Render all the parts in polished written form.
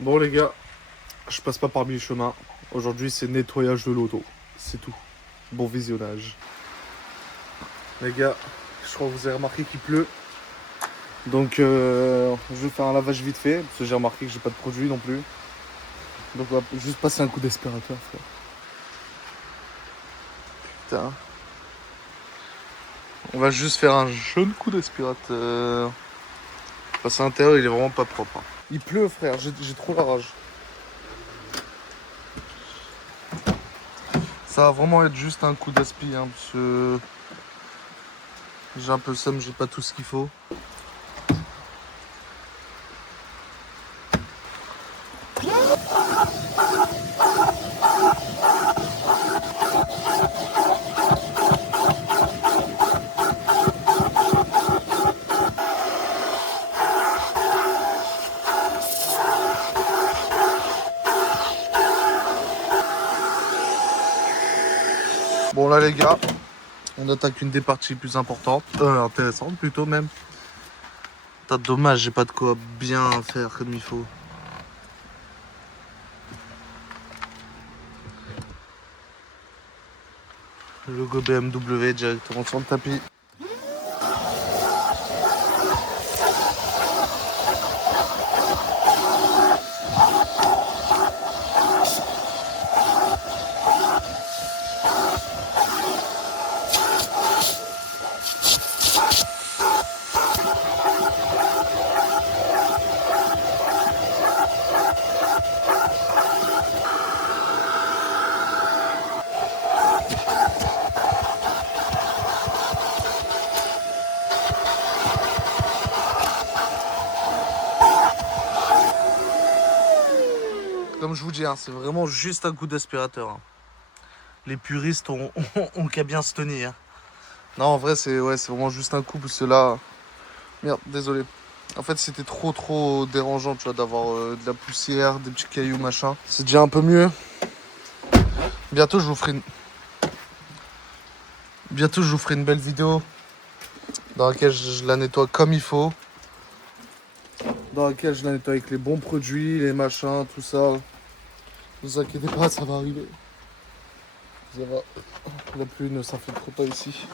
Bon les gars, je passe pas parmi les chemins. Aujourd'hui c'est nettoyage de l'auto. C'est tout. Bon visionnage. Les gars, je crois que vous avez remarqué qu'il pleut. Donc je vais faire un lavage vite fait. Parce que j'ai remarqué que j'ai pas de produit non plus. Donc on va juste passer un coup d'aspirateur frère. Putain. On va juste faire un jeune coup d'aspirateur. Parce que l'intérieur il est vraiment pas propre. Hein. Il pleut frère, j'ai trop la rage. Ça va vraiment être juste un coup d'aspi, hein, parce que j'ai un peu le seum, j'ai pas tout ce qu'il faut. Bon là les gars, on attaque une des parties plus importantes, intéressantes plutôt même. Putain, dommage, j'ai pas de quoi bien faire comme il faut. Le logo BMW directement sur le tapis. Comme je vous dis, hein, c'est vraiment juste un coup d'aspirateur. Hein. Les puristes ont qu'à bien se tenir. Non, en vrai, c'est vraiment juste un coup parce que là. Merde, désolé. En fait, c'était trop dérangeant, tu vois, d'avoir de la poussière, des petits cailloux, machin. C'est déjà un peu mieux. Bientôt, je vous ferai une... Bientôt, je vous ferai une belle vidéo dans laquelle je la nettoie comme il faut. Dans laquelle je la nettoie avec les bons produits, les machins, tout ça. Ne vous inquiétez pas, ça va arriver. Ça va. La pluie ne s'infiltre pas ici.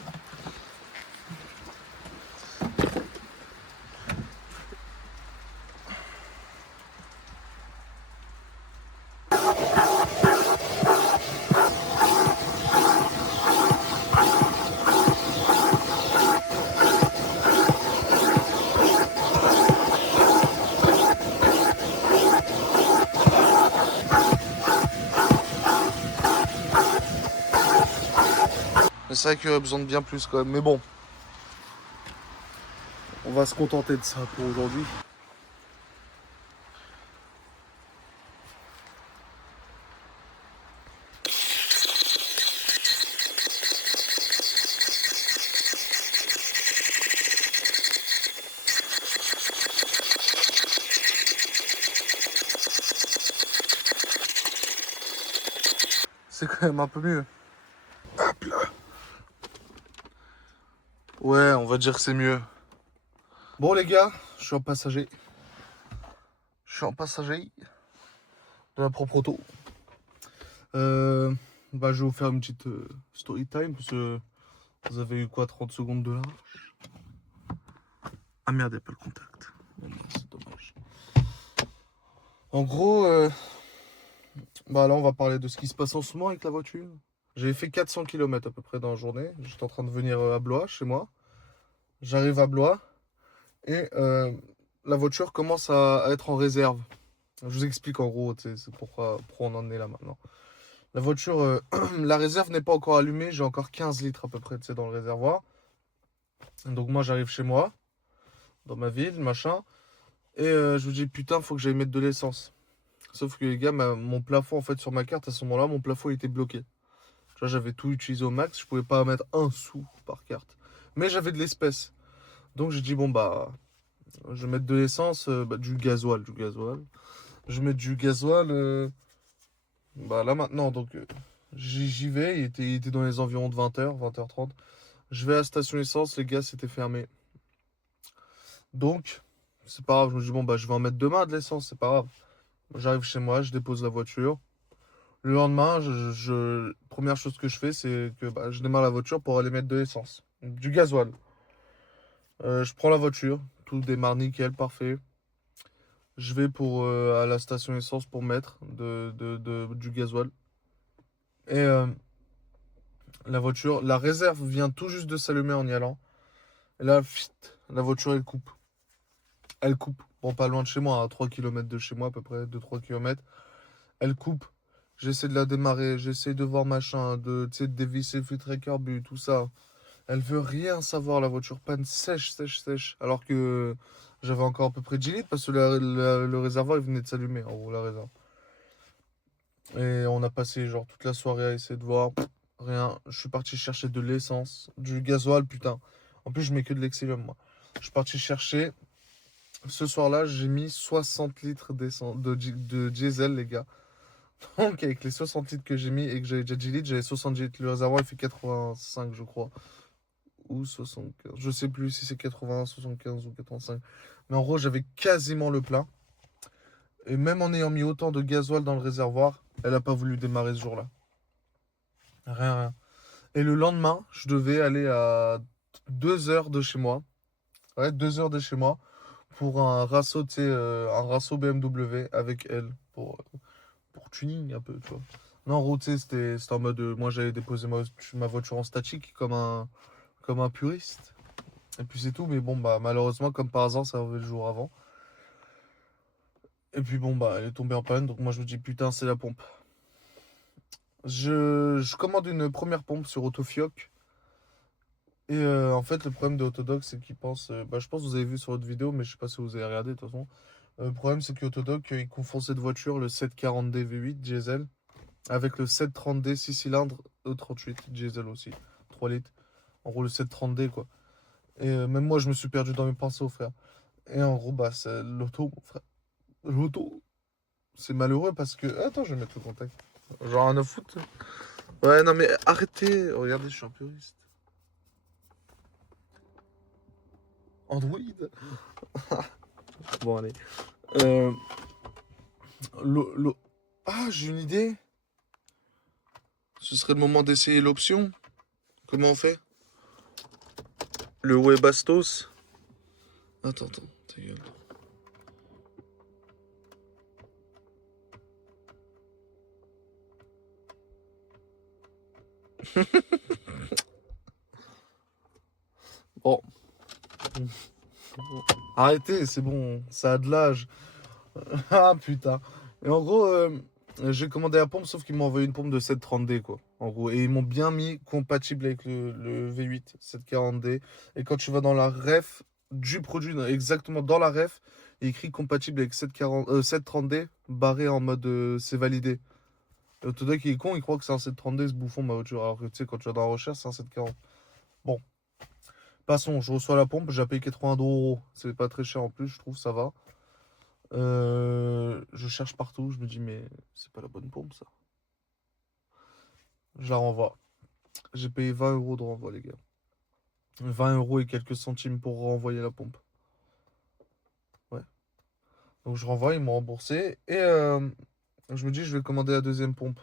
Mais c'est vrai qu'il y aurait besoin de bien plus quand même. Mais bon, on va se contenter de ça pour aujourd'hui. C'est quand même un peu mieux. Hop là. Ouais, on va dire que c'est mieux. Bon les gars, je suis en passager. Je suis en passager de ma propre auto. Bah, je vais vous faire une petite story time parce que vous avez eu quoi, 30 secondes de là. Ah merde, y'a pas le contact. Oh, c'est dommage. En gros, bah là on va parler de ce qui se passe en ce moment avec la voiture. J'ai fait 400 km à peu près dans la journée. J'étais en train de venir à Blois, chez moi. J'arrive à Blois et la voiture commence à être en réserve. Je vous explique en gros, c'est pourquoi on en est là maintenant. La voiture, la réserve n'est pas encore allumée, j'ai encore 15 litres à peu près dans le réservoir. Donc moi j'arrive chez moi, dans ma ville, machin, et je vous dis putain, faut que j'aille mettre de l'essence. Sauf que les gars, mon plafond en fait sur ma carte à ce moment-là, mon plafond il était bloqué. Tu vois, j'avais tout utilisé au max, je pouvais pas mettre un sou par carte. Mais j'avais de l'espèce. Donc j'ai dit bon bah, je vais mettre de l'essence, bah, du gasoil. Je vais mettre du gasoil, bah là maintenant, donc j'y vais, il était dans les environs de 20h, 20h30. Je vais à la station essence, les gars, c'était fermé. Donc, c'est pas grave, je me dis bon bah je vais en mettre demain de l'essence, c'est pas grave. J'arrive chez moi, je dépose la voiture. Le lendemain, première chose que je fais, c'est que bah, je démarre la voiture pour aller mettre de l'essence, du gasoil. Je prends la voiture, tout démarre nickel, parfait. Je vais à la station essence pour mettre du gasoil. Et la voiture, la réserve vient tout juste de s'allumer en y allant. Et là, la voiture, elle coupe. Elle coupe. Bon, pas loin de chez moi, à 3 km de chez moi, à peu près 2-3 km. Elle coupe. J'essaie de la démarrer, j'essaie de voir machin, tu sais, de dévisser le filtre à carbu, tout ça. Elle veut rien savoir, la voiture. Panne sèche, sèche, sèche. Alors que j'avais encore à peu près 10 litres parce que le réservoir, il venait de s'allumer, en gros, la réserve. Et on a passé genre toute la soirée à essayer de voir. Rien. Je suis parti chercher de l'essence, du gasoil, putain. En plus, je mets que de l'excellum, moi. Je suis parti chercher. Ce soir-là, j'ai mis 60 litres de diesel, les gars. Donc, avec les 60 litres que j'ai mis et que j'avais déjà 10 litres, j'avais 70 litres. Le réservoir, il fait 85, je crois. Ou 75. Je sais plus si c'est 80, 75 ou 85. Mais en gros, j'avais quasiment le plein. Et même en ayant mis autant de gasoil dans le réservoir, elle a pas voulu démarrer ce jour-là. Rien, rien. Et le lendemain, je devais aller à 2 heures de chez moi. Ouais, 2 heures de chez moi. Pour un rasso, tu sais, un rasso BMW avec elle. Pour tuning un peu, tu vois. Non, en gros, tu sais, c'était en mode. Moi, j'avais déposé ma voiture en statique comme un puriste. Et puis c'est tout. Mais bon, bah, malheureusement, comme par hasard, ça arrivait le jour avant. Et puis bon, bah, elle est tombée en panne. Donc moi, je me dis, putain, c'est la pompe. Je commande une première pompe sur Autofioc. Et en fait, le problème de Autodoc, c'est qu'ils pensent. Bah, je pense que vous avez vu sur votre vidéo, mais je sais pas si vous avez regardé de toute façon. Le problème, c'est qu'Autodoc, ils confondent cette voiture, le 740D V8 diesel, avec le 730D 6 cylindres E38 diesel aussi. 3 litres. En gros, le 730D, quoi. Et même moi, je me suis perdu dans mes pinceaux, frère. Et en gros, bah, l'auto, frère. L'auto, c'est malheureux parce que. Attends, je vais mettre le contact. Genre un foot. Ouais, non, mais arrêtez. Regardez, je suis un puriste. Android. Bon, allez. Euh, Ah, j'ai une idée. Ce serait le moment d'essayer l'option. Comment on fait? Le Webastos. Attends, ta gueule. Bon. Arrêtez, c'est bon. Ça a de l'âge. Ah, putain. Et en gros, j'ai commandé la pompe, sauf qu'ils m'ont envoyé une pompe de 730D, quoi. En gros. Et ils m'ont bien mis compatible avec le V8 740D. Et quand tu vas dans la ref du produit, exactement dans la ref, il est écrit compatible avec 730D, barré en mode c'est validé. Autodoc, il est con, il croit que c'est un 730D, ce bouffon, ma voiture. Alors que tu sais, quand tu vas dans la recherche, c'est un 740. Bon, passons, je reçois la pompe, j'ai payé 82 euros. C'est pas très cher en plus, je trouve, ça va. Je cherche partout, je me dis, mais c'est pas la bonne pompe, ça. Je la renvoie. J'ai payé 20 euros de renvoi, les gars. 20 euros et quelques centimes pour renvoyer la pompe. Ouais. Donc je renvoie, ils m'ont remboursé. Et je me dis, je vais commander la deuxième pompe.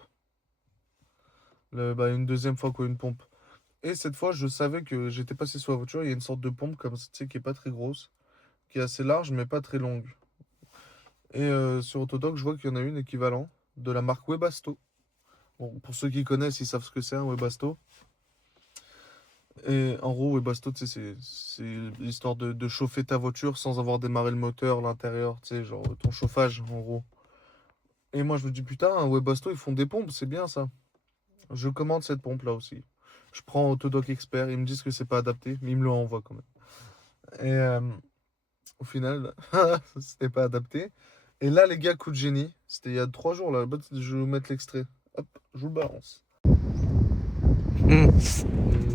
Bah, une deuxième fois, quoi, une pompe. Et cette fois, je savais que j'étais passé sur la voiture. Il y a une sorte de pompe comme ça, tu sais, qui est pas très grosse, qui est assez large, mais pas très longue. Et sur Autodoc, je vois qu'il y en a une équivalent de la marque Webasto. Bon, pour ceux qui connaissent, ils savent ce que c'est un Webasto. Et en gros, Webasto, tu sais, c'est l'histoire de chauffer ta voiture sans avoir démarré le moteur, l'intérieur, tu sais, genre ton chauffage, en gros. Et moi, je me dis, putain, un Webasto, ils font des pompes, c'est bien ça. Je commande cette pompe-là aussi. Je prends Autodoc Expert, ils me disent que c'est pas adapté, mais ils me l'envoient quand même. Et au final, c'était pas adapté. Et là, les gars, coup de génie, c'était il y a 3 jours là. Je vais vous mettre l'extrait. Hop, je vous le balance.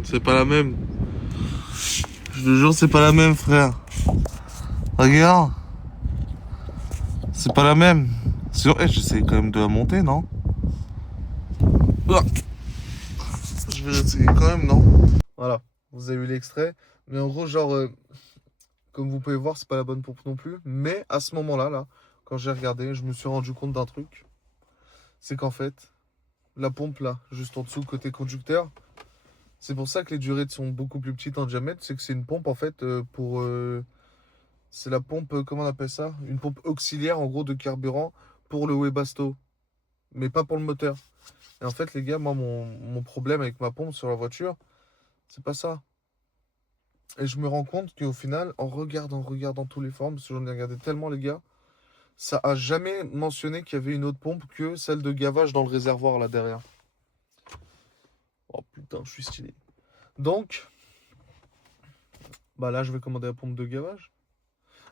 C'est pas la même. Je te jure, c'est pas la même, frère. Regarde. C'est pas la même. Sinon, j'essaie quand même de la monter, non? Ah. Je vais essayer quand même, non? Voilà, vous avez eu l'extrait. Mais en gros, genre, comme vous pouvez voir, c'est pas la bonne pompe non plus. Mais à ce moment-là, là, quand j'ai regardé, je me suis rendu compte d'un truc. C'est qu'en fait, la pompe là, juste en dessous, côté conducteur, c'est pour ça que les durées sont beaucoup plus petites en diamètre. C'est que c'est une pompe en fait pour. C'est la pompe, comment on appelle ça? Une pompe auxiliaire en gros de carburant pour le Webasto, mais pas pour le moteur. Et en fait, les gars, moi, mon problème avec ma pompe sur la voiture, c'est pas ça. Et je me rends compte qu'au final, en regardant tous les forums, parce que j'en ai regardé tellement, les gars, ça a jamais mentionné qu'il y avait une autre pompe que celle de gavage dans le réservoir là derrière. Oh putain, je suis stylé. Donc, bah là, je vais commander la pompe de gavage.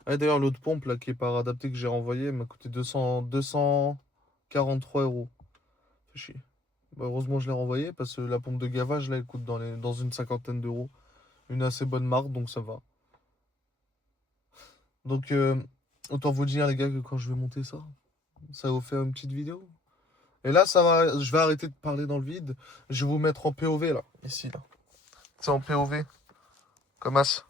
Ah, d'ailleurs, l'autre pompe là qui est pas adaptée que j'ai renvoyée, elle m'a coûté 243 euros. Fait chier. Bah, heureusement, je l'ai renvoyée parce que la pompe de gavage là, elle coûte dans une cinquantaine d'euros. Une assez bonne marque, donc ça va. Donc, autant vous dire, les gars, que quand je vais monter ça, ça va vous faire une petite vidéo. Et là, ça va, je vais arrêter de parler dans le vide. Je vais vous mettre en POV là, ici là. C'est en POV, comme as.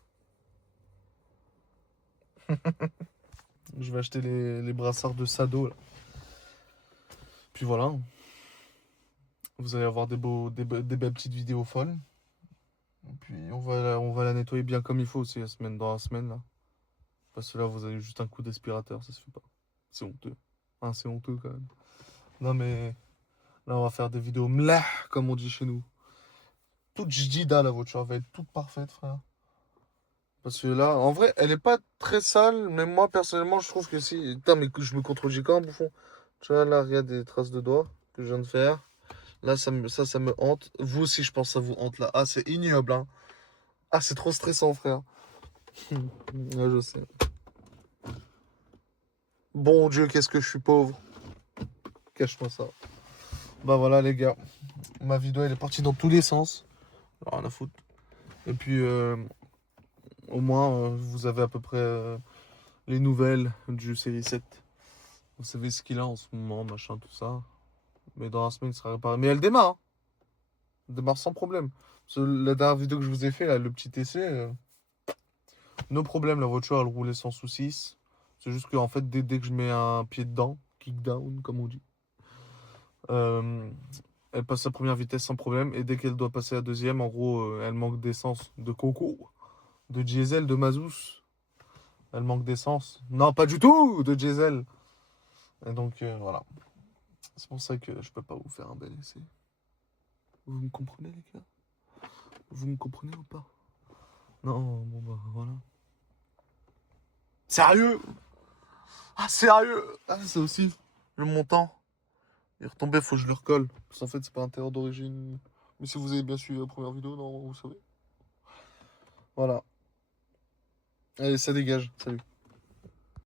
Je vais acheter les brassards de Sado là. Puis voilà, vous allez avoir des belles petites vidéos folles. Et puis on va la nettoyer bien comme il faut aussi dans la semaine là. Parce que là, vous avez juste un coup d'aspirateur, ça se fait pas. C'est honteux. Hein, c'est honteux quand même. Non mais là, on va faire des vidéos mlah, comme on dit chez nous. Toute jdida, la voiture va être toute parfaite, frère. Parce que là, en vrai, elle est pas très sale, mais moi, personnellement, je trouve que si. Putain, mais je me contredis quand, bouffon. Tu vois, là, regarde des traces de doigts que je viens de faire. Là, ça me hante. Vous aussi, je pense que ça vous hante, là. Ah, c'est ignoble, hein. Ah, c'est trop stressant, frère. Ouais, je sais. Bon Dieu, qu'est-ce que je suis pauvre. Cache-moi ça. Bah voilà, les gars. Ma vidéo, elle est partie dans tous les sens. Rien à foutre. Et puis, au moins, vous avez à peu près les nouvelles du série 7. Vous savez ce qu'il a en ce moment, machin, tout ça. Mais dans la semaine, il sera réparé. Mais elle démarre, hein. Elle démarre sans problème. Parce que la dernière vidéo que je vous ai fait, là, le petit essai, no problème, la voiture, elle roulait sans soucis. C'est juste qu'en fait, dès que je mets un pied dedans, kick down, comme on dit, euh, elle passe sa première vitesse sans problème. Et dès qu'elle doit passer la deuxième, en gros, elle manque d'essence, de coco, de diesel, de mazous. Elle manque d'essence. Non, pas du tout, de diesel. Et donc, voilà. C'est pour ça que je peux pas vous faire un bel essai. Vous me comprenez, les gars? Vous me comprenez ou pas? Non, bon bah voilà. Sérieux? Ah, sérieux? Ah, c'est aussi le montant. Il est retombé, faut que je le recolle. Parce qu'en fait, c'est pas un terre d'origine. Mais si vous avez bien suivi la première vidéo, non, vous savez. Voilà. Allez, ça dégage. Salut.